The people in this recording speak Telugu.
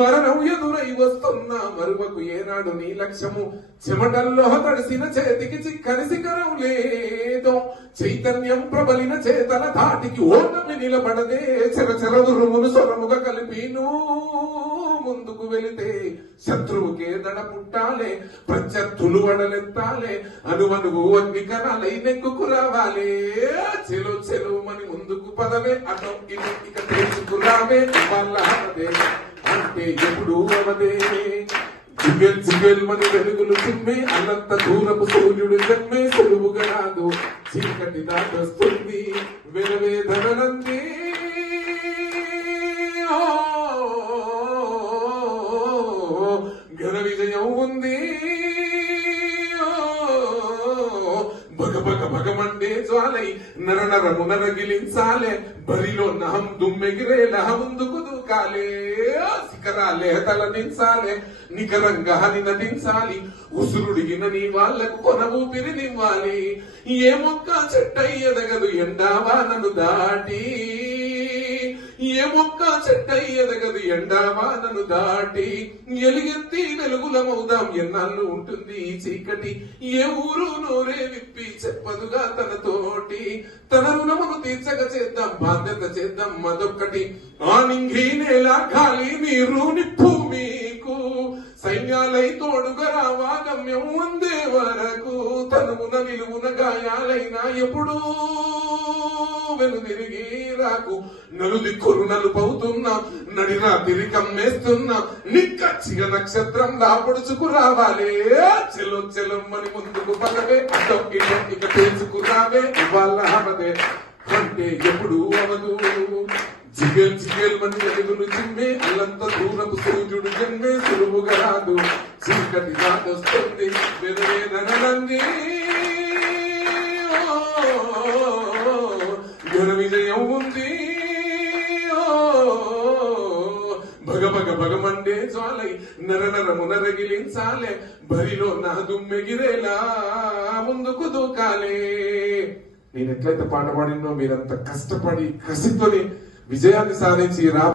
మరణం ఎదురై వస్తున్నా మరువకు ఏనాడు నీ లక్ష్యము చెమటల్లో తడిసిన చేతికి చిక్కని శిఖరం లేదు చైతన్యం ప్రబలిన చేతల ధాటికి ఓటమి నిలబడదే చెరచెర దురుమును సొరముగా కలిపిను ముందుకు వెళితే శత్రువుకే దడ పుట్టాలే ప్రత్యర్థులు వడలెత్తాలే అనువనువు అగ్నికరాలై నెక్కుకు రావాలే చెలు చెలుమని ముందుకు పదవే అటో ఇటు ఇక తెలుసుకురావే వాళ్ళదే అంటే ఎప్పుడు అవదే జిగేల్ జిగేల్ మని వెలుగులు చిమ్మే అల్లంత దూరపు సూర్యుడు జన్మే సులువుగా రాదు చీకటి దాటొస్తుంది వెలవేదనంది ఘన విజయం ఉంది భగభగ భగమండే జ్వాలై నరనరము నరగిలించాలే బరిలో నహం దుమ్మెగిరేలా ముందుకు దూకాలే శిఖరాలే తలనించాలే నికరంగా నదించాలి ఉసురుడిగిన నీ వాళ్లకు కొన ఊపిరినివ్వాలి ఏ మొక్క చెట్టై ఎదగదు ఎండావానను దాటి ఏ మొక్క చెట్టై ఎదగదు ఎండావానను దాటి ఎలుగెత్తి వెలుగులమవుదాం ఎన్నాళ్ళు ఉంటుంది ఈ చీకటి ఏ ఊరు నోరే విప్పి చెప్పదుగా తనతోటి తన రుణమును తీర్చక చేద్దాం బాధ్యత చేద్దాం మదొక్కటి ఆ నింగి నేల గాలి నీరు నిప్పు మీకు సైన్యాలై తోడుగా రావా గమ్యం అందే వరకు తనువున నిలువున గాయాలైనా ఎప్పుడూ వెనుదిరిగి రాకు నలుదిక్కులు నలుపవుతున్నా నడిరా తిరిగమ్మేస్తున్నా నిక్కచ్చిగా నక్షత్రం రాపడుచుకు రావాలే చెలో చెలమ్మని ముందుకు పదవే అటో ఇటో ఇక తెలుసుకురావే ఇవాళ అవదే అంటే ఎప్పుడు అవదు జిగేల్ జిగేల్ మని వెలుగులు చిమ్మే అల్లంత దూరపు సూర్యుడు జన్మే సులువుగా రాదు చీకటి దాటొస్తుంది వెదవేదనంది ఘన విజయం ఉంది భగభగ భగమండే జ్వాలై నరనరము నరగిలించాలే బరిలో నా దుమ్మెగిరేలా ముందుకు దూకాలే నేను ఎట్లయితే పాట పాడినో మీరంత కష్టపడి కసితోని విజయాన్ని సాధించి